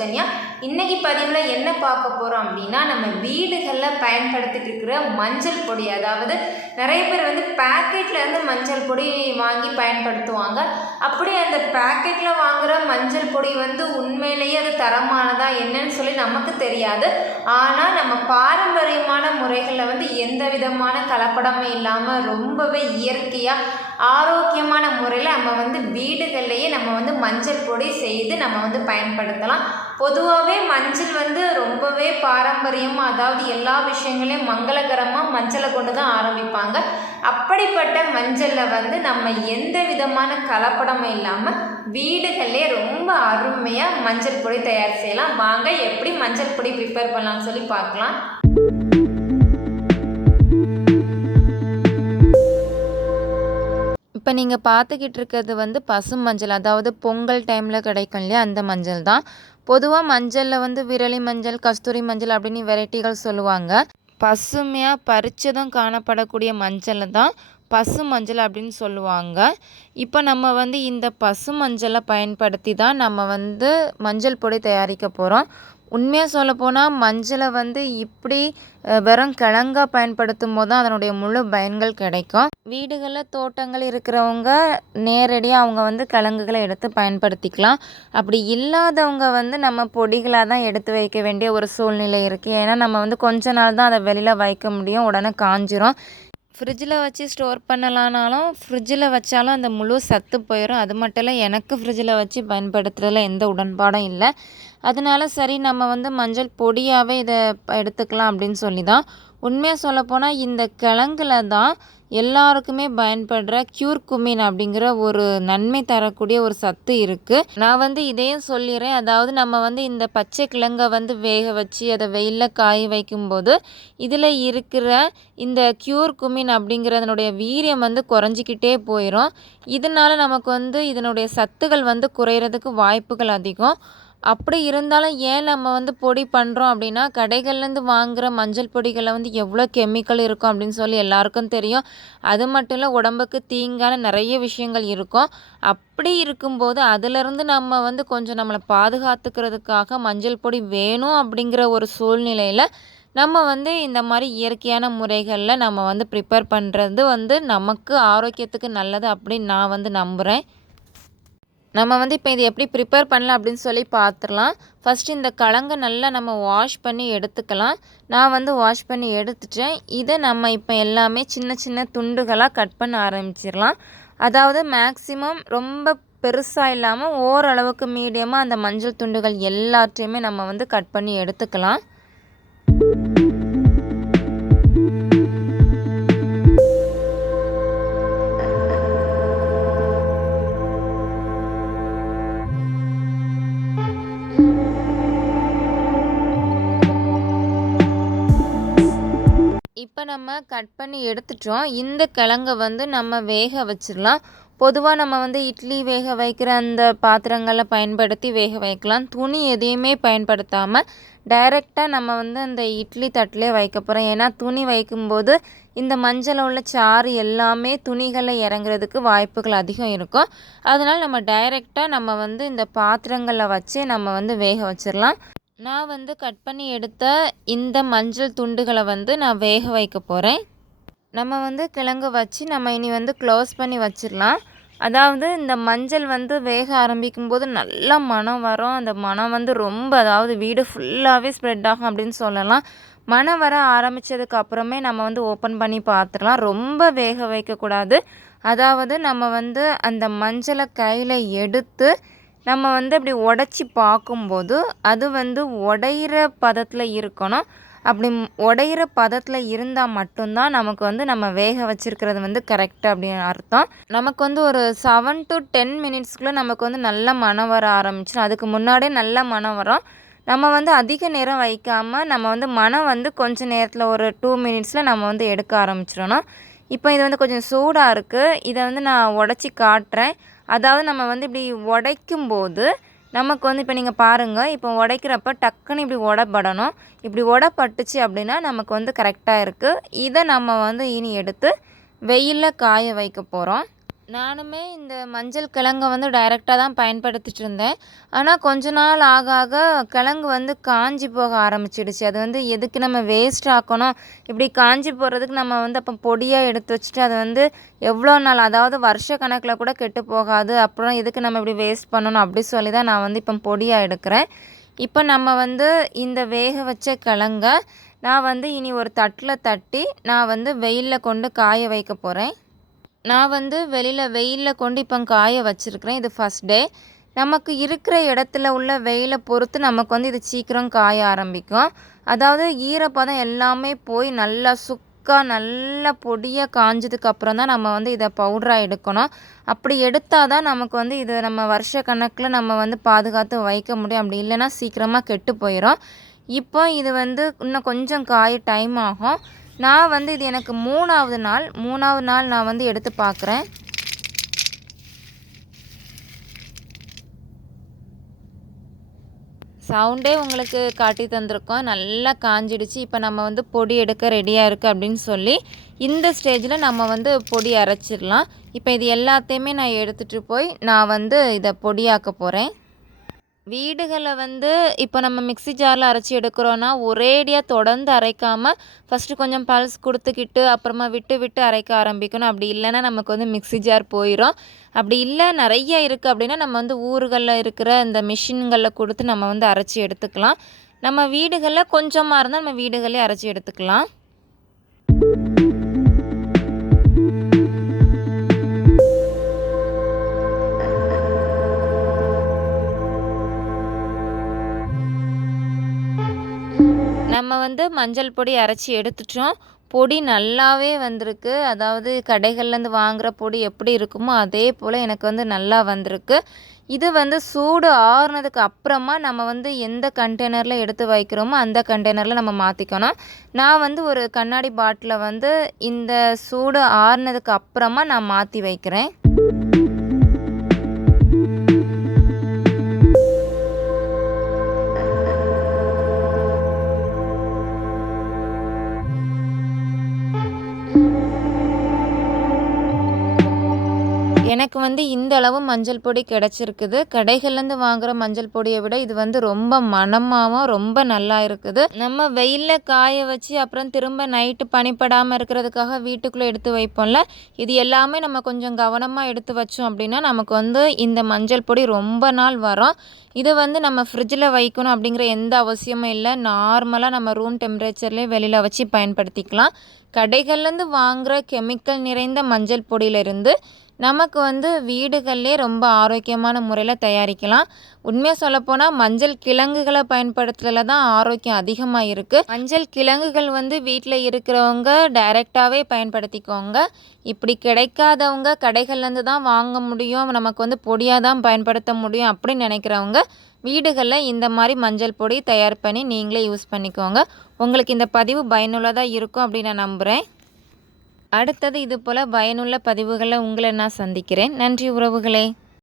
சுகன்யா. இன்றைக்கி பதிவில் என்ன பார்க்க போகிறோம் அப்படின்னா, நம்ம வீடுகளில் பயன்படுத்திட்டு இருக்கிற மஞ்சள் பொடி, அதாவது நிறைய பேர் பேக்கெட்டில் இருந்து மஞ்சள் பொடி வாங்கி பயன்படுத்துவாங்க. அப்படி அந்த பேக்கெட்டில் வாங்குகிற மஞ்சள் பொடி உண்மையிலேயே அது தரமானதா என்னன்னு சொல்லி நமக்கு தெரியாது. ஆனால் நம்ம பாரம்பரியமான முறைகளில் எந்த விதமான கலப்படமே இல்லாமல் ரொம்பவே இயற்கையாக ஆரோக்கியமான முறையில் நம்ம வீடுகள்லேயே நம்ம மஞ்சள் பொடி செய்து நம்ம பயன்படுத்தலாம். பொதுவாகவே மஞ்சள் ரொம்பவே பாரம்பரியமாக, அதாவது எல்லா விஷயங்களையும் மங்களகரமாக மஞ்சளை கொண்டு தான் ஆரம்பிப்பாங்க. அப்படிப்பட்ட மஞ்சளில் நம்ம எந்த விதமான கலப்படமும் இல்லாமல் வீடுகளே ரொம்ப அருமையாக மஞ்சள் பொடி தயார் செய்யலாம். வாங்க எப்படி மஞ்சள் பொடி ப்ரிப்பேர் பண்ணலாம்னு சொல்லி பார்க்கலாம். இப்போ நீங்கள் பார்த்துக்கிட்டு இருக்கிறது பசுமஞ்சள், அதாவது பொங்கல் டைமில் கிடைக்கும் இல்லையா, அந்த மஞ்சள் தான். பொதுவாக மஞ்சளில் விரலி மஞ்சள், கஸ்தூரி மஞ்சள் அப்படின்னு வெரைட்டிகள் சொல்லுவாங்க. பசுமையாக பறிச்சதும் காணப்படக்கூடிய மஞ்சள் தான் பசு மஞ்சள் அப்படின்னு சொல்லுவாங்க. இப்போ நம்ம இந்த பசு மஞ்சளை பயன்படுத்தி தான் நம்ம மஞ்சள் பொடி தயாரிக்க போகிறோம். உண்மையாக சொல்லப்போனால் மஞ்சளை இப்படி வெறும் கிழங்கா பயன்படுத்தும் போது தான் அதனுடைய முழு பயன்கள் கிடைக்கும். வீடுகளில் தோட்டங்கள் இருக்கிறவங்க நேரடியாக அவங்க கிழங்குகளை எடுத்து பயன்படுத்திக்கலாம். அப்படி இல்லாதவங்க நம்ம பொடிகளாக தான் எடுத்து வைக்க வேண்டிய ஒரு சூழ்நிலை இருக்குது. ஏன்னா நம்ம கொஞ்ச நாள் தான் அதை வெளியில் வைக்க முடியும், உடனே காஞ்சிரும். ஃப்ரிட்ஜில் வச்சு ஸ்டோர் பண்ணலானாலும் ஃப்ரிட்ஜில் வச்சாலும் அந்த முழு சத்து போயிடும். அது மட்டும் இல்லை, எனக்கு ஃப்ரிட்ஜில் வச்சு பயன்படுத்துறதுல எந்த உடன்பாடும் இல்லை. அதனால சரி நம்ம மஞ்சள் பொடியாகவே இதை எடுத்துக்கலாம் அப்படின்னு சொல்லி தான். உண்மையாக சொல்லப்போனால் இந்த கிழங்குல தான் எல்லாருக்குமே பயன்படுற கியூர்குமின் அப்படிங்கிற ஒரு நன்மை தரக்கூடிய ஒரு சத்து இருக்குது. நான் இதையும் சொல்லிடுறேன். அதாவது நம்ம இந்த பச்சை கிழங்கை வேக வச்சு அதை வெயிலில் காய வைக்கும்போது இதில் இருக்கிற இந்த கியூர்குமின் அப்படிங்கிறதனுடைய வீரியம் குறைஞ்சிக்கிட்டே போயிடும். இதனால நமக்கு இதனுடைய சத்துகள் குறையிறதுக்கு வாய்ப்புகள் அதிகம். அப்படி இருந்தாலும் ஏன் நம்ம பொடி பண்ணுறோம் அப்படின்னா, கடைகள்லேருந்து வாங்குகிற மஞ்சள் பொடிகளில் எவ்வளோ கெமிக்கல் இருக்கும் அப்படின்னு சொல்லி எல்லாருக்கும் தெரியும். அது மட்டும் இல்லை, உடம்புக்கு தீங்கான நிறைய விஷயங்கள் இருக்கும். அப்படி இருக்கும்போது அதிலிருந்து நம்ம கொஞ்சம் நம்மளை பாதுகாத்துக்கிறதுக்காக மஞ்சள் பொடி வேணும் அப்படிங்கிற ஒரு சூழ்நிலையில் நம்ம இந்த மாதிரி இயற்கையான முறைகளில் நம்ம ப்ரிப்பேர் பண்ணுறது நமக்கு ஆரோக்கியத்துக்கு நல்லது அப்படின்னு நான் நம்புகிறேன். நம்ம இப்போ இது எப்படி ப்ரிப்பேர் பண்ணலாம் அப்படின்னு சொல்லி பார்த்துடலாம். ஃபஸ்ட்டு இந்த கிழங்கை நல்லா நம்ம வாஷ் பண்ணி எடுத்துக்கலாம். நான் வாஷ் பண்ணி எடுத்துட்டேன். இதை நம்ம இப்போ எல்லாமே சின்ன சின்ன துண்டுகளாக கட் பண்ண ஆரம்பிச்சிடலாம். அதாவது மேக்ஸிமம் ரொம்ப பெருசாக இல்லாமல் ஓரளவுக்கு மீடியமாக அந்த மஞ்சள் துண்டுகள் எல்லாத்தையுமே நம்ம கட் பண்ணி எடுத்துக்கலாம். இப்போ நம்ம கட் பண்ணி எடுத்துட்டோம். இந்த கிழங்கை நம்ம வேக வச்சிடலாம். பொதுவாக நம்ம இட்லி வேக வைக்கிற அந்த பாத்திரங்களை பயன்படுத்தி வேக வைக்கலாம். துணி எதையுமே பயன்படுத்தாமல் டைரெக்டாக நம்ம அந்த இட்லி தட்டிலே வைக்க போகிறோம். ஏன்னா துணி வைக்கும்போது இந்த மஞ்சள் உள்ள சாறு எல்லாமே துணிகளில் இறங்குறதுக்கு வாய்ப்புகள் அதிகம் இருக்கும். அதனால் நம்ம டைரெக்டாக நம்ம இந்த பாத்திரங்களில் வச்சு நம்ம வேக வச்சிடலாம். நான் கட் பண்ணி எடுத்த இந்த மஞ்சள் துண்டுகளை நான் வேக வைக்க போகிறேன். நம்ம கிழங்கு வச்சு நம்ம இனி க்ளோஸ் பண்ணி வச்சிடலாம். அதாவது இந்த மஞ்சள் வேக ஆரம்பிக்கும்போது நல்லா மணம் வரும். அந்த மணம் ரொம்ப, அதாவது வீடு ஃபுல்லாகவே ஸ்ப்ரெட் ஆகும் அப்படின்னு சொல்லலாம். மணம் வர ஆரம்பித்ததுக்கு அப்புறமே நம்ம ஓப்பன் பண்ணி பார்த்துடலாம். ரொம்ப வேக வைக்கக்கூடாது. அதாவது நம்ம அந்த மஞ்சளை கையில் எடுத்து நம்ம அப்படி உடச்சி பார்க்கும்போது அது உடையிற பதத்தில் இருக்கணும். அப்படி உடையிற பதத்தில் இருந்தால் மட்டும்தான் நமக்கு நம்ம வேக வச்சுருக்கிறது கரெக்டு அப்படின்னு அர்த்தம். நமக்கு ஒரு 7 to 10 மினிட்ஸ்க்குள்ளே நமக்கு நல்ல மணம் வர ஆரம்பிச்சிடும். அதுக்கு முன்னாடியே நல்ல மணம் வரும். நம்ம அதிக நேரம் வைக்காமல் நம்ம மணம் கொஞ்சம் நேரத்தில் ஒரு 2 மினிட்ஸில் நம்ம எடுக்க ஆரம்பிச்சிடணும். இப்போ இது கொஞ்சம் சூடாக இருக்குது. இதை நான் உடச்சி காட்டுறேன். அதாவது நம்ம இப்படி உடைக்கும்போது நமக்கு இப்போ நீங்கள் பாருங்கள், இப்போ உடைக்கிறப்ப டக்குன்னு இப்படி உடப்படணும். இப்படி உடப்பட்டுச்சு அப்படின்னா நமக்கு கரெக்டாக இருக்குது. இதை நம்ம இனி எடுத்து வெயிலில் காய வைக்க போகிறோம். நானுமே இந்த மஞ்சள் கிழங்க வந்து டைரெக்டாக தான் பயன்படுத்திட்டு இருந்தேன். ஆனால் கொஞ்ச நாள் ஆக ஆக கிழங்கு வந்து காஞ்சி போக ஆரம்பிச்சிடுச்சு. அது வந்து எதுக்கு நம்ம வேஸ்ட் ஆக்கணும், இப்படி காஞ்சி போகிறதுக்கு நம்ம வந்து அப்போ பொடியாக எடுத்து வச்சுட்டு அது வந்து எவ்வளோ நாள், அதாவது வருஷ கணக்கில் கூட கெட்டு போகாது. அப்புறம் எதுக்கு நம்ம இப்படி வேஸ்ட் பண்ணணும் அப்படி சொல்லி தான் நான் வந்து இப்போ பொடியாக எடுக்கிறேன். இப்போ நம்ம வந்து இந்த வேக வச்ச கிழங்க நான் வந்து இனி ஒரு தட்டில் தட்டி நான் வந்து வெயிலில் கொண்டு காய வைக்க போகிறேன். நான் வந்து வெயிலில் கொண்டு இப்போ காய வச்சுருக்கிறேன். இது ஃபஸ்ட் டே. நமக்கு இருக்கிற இடத்துல உள்ள வெயிலை பொறுத்து நமக்கு வந்து இது சீக்கிரம் காய ஆரம்பிக்கும். அதாவது ஈரப்பதம் எல்லாமே போய் நல்லா நல்லா பொடியாக காஞ்சதுக்கு அப்புறம் தான் நம்ம வந்து இதை பவுடராக எடுக்கணும். அப்படி எடுத்தால் தான் நமக்கு வந்து இது நம்ம வருஷ கணக்கில் நம்ம வந்து பாதுகாத்து வைக்க முடியும். அப்படி இல்லைன்னா சீக்கிரமாக கெட்டு போயிடும். இப்போ இது வந்து இன்னும் கொஞ்சம் காய டைம் ஆகும். நான் வந்து இது எனக்கு மூணாவது நாள் நான் வந்து எடுத்து பார்க்குறேன். சவுண்டே உங்களுக்கு காட்டி தந்திருக்கோம். நல்லா காஞ்சிடுச்சு. இப்போ நம்ம வந்து பொடி எடுக்க ரெடியாக இருக்குது அப்படின்னு சொல்லி இந்த ஸ்டேஜில் நம்ம வந்து பொடி அரைச்சிடலாம். இப்போ இது எல்லாத்தையுமே நான் எடுத்துகிட்டு போய் நான் வந்து இதை பொடியாக்க போகிறேன். வீடுகளில் வந்து இப்போ நம்ம மிக்ஸி ஜாரில் அரைச்சி எடுக்கிறோன்னா ஒரேடியாக தொடர்ந்து அரைக்காமல் ஃபஸ்ட்டு கொஞ்சம் பல்ஸ் கொடுத்துக்கிட்டு அப்புறமா விட்டு விட்டு அரைக்க ஆரம்பிக்கணும். அப்படி இல்லைன்னா நமக்கு வந்து மிக்ஸி ஜார் போயிடும். அப்படி இல்லை நிறைய இருக்குது அப்படின்னா நம்ம வந்து ஊர்களில் இருக்கிற இந்த மிஷின்களில் கொடுத்து நம்ம வந்து அரைச்சி எடுத்துக்கலாம். நம்ம வீடுகளில் கொஞ்சமாக இருந்தால் நம்ம வீடுகளே அரைச்சி எடுத்துக்கலாம். நம்ம வந்து மஞ்சள் பொடி அரைச்சி எடுத்துட்டோம். பொடி நல்லாவே வந்திருக்கு. அதாவது கடைகள்லேருந்து வாங்குகிற பொடி எப்படி இருக்குமோ அதே போல் எனக்கு வந்து நல்லா வந்திருக்கு. இது வந்து சூடு ஆறுனதுக்கு அப்புறமா நம்ம வந்து எந்த கண்டெய்னரில் எடுத்து வைக்கிறோமோ அந்த கண்டெய்னரில் நம்ம மாற்றிக்கணும். நான் வந்து ஒரு கண்ணாடி பாட்டிலில் வந்து இந்த சூடு ஆறுனதுக்கு அப்புறமா நான் மாற்றி வைக்கிறேன். எனக்கு வந்து இந்த அளவு மஞ்சள் பொடி கிடச்சிருக்குது. கடைகள்லேருந்து வாங்குகிற மஞ்சள் பொடியை விட இது வந்து ரொம்ப மணமாகவும் ரொம்ப நல்லா இருக்குது. நம்ம வெயிலில் காய வச்சு அப்புறம் திரும்ப நைட்டு பனிப்படாமல் இருக்கிறதுக்காக வீட்டுக்குள்ளே எடுத்து வைப்போம்ல, இது எல்லாமே நம்ம கொஞ்சம் கவனமாக எடுத்து வச்சோம் அப்படின்னா நமக்கு வந்து இந்த மஞ்சள் பொடி ரொம்ப நாள் வரும். இது வந்து நம்ம ஃப்ரிட்ஜில் வைக்கணும் அப்படிங்கிற எந்த அவசியமும் இல்லை. நார்மலாக நம்ம ரூம் டெம்பரேச்சர்லேயே வெளியில் வச்சு பயன்படுத்திக்கலாம். கடைகள்லேருந்து வாங்குகிற கெமிக்கல் நிறைந்த மஞ்சள் பொடியிலிருந்து நமக்கு வந்து வீடுகள்லே ரொம்ப ஆரோக்கியமான முறையில் தயாரிக்கலாம். உண்மையாக சொல்லப்போனால் மஞ்சள் கிழங்குகளை பயன்படுத்துறதுல தான் ஆரோக்கியம் அதிகமாக இருக்குது. மஞ்சள் கிழங்குகள் வந்து வீட்டில் இருக்கிறவங்க டைரெக்டாகவே பயன்படுத்திக்கோங்க. இப்படி கிடைக்காதவங்க கடைகள்லேருந்து தான் வாங்க முடியும், நமக்கு வந்து பொடியாக தான் பயன்படுத்த முடியும் அப்படின்னு நினைக்கிறவங்க வீடுகளில் இந்த மாதிரி மஞ்சள் பொடி தயார் பண்ணி நீங்களே யூஸ் பண்ணிக்கோங்க. உங்களுக்கு இந்த பதிவு பயனுள்ளதாக இருக்கும் அப்படின்னு நான் நம்புகிறேன். அடுத்தது இது போல் பயனுள்ள பதிவுகளை உங்களை நான் சந்திக்கிறேன். நன்றி உறவுகளே.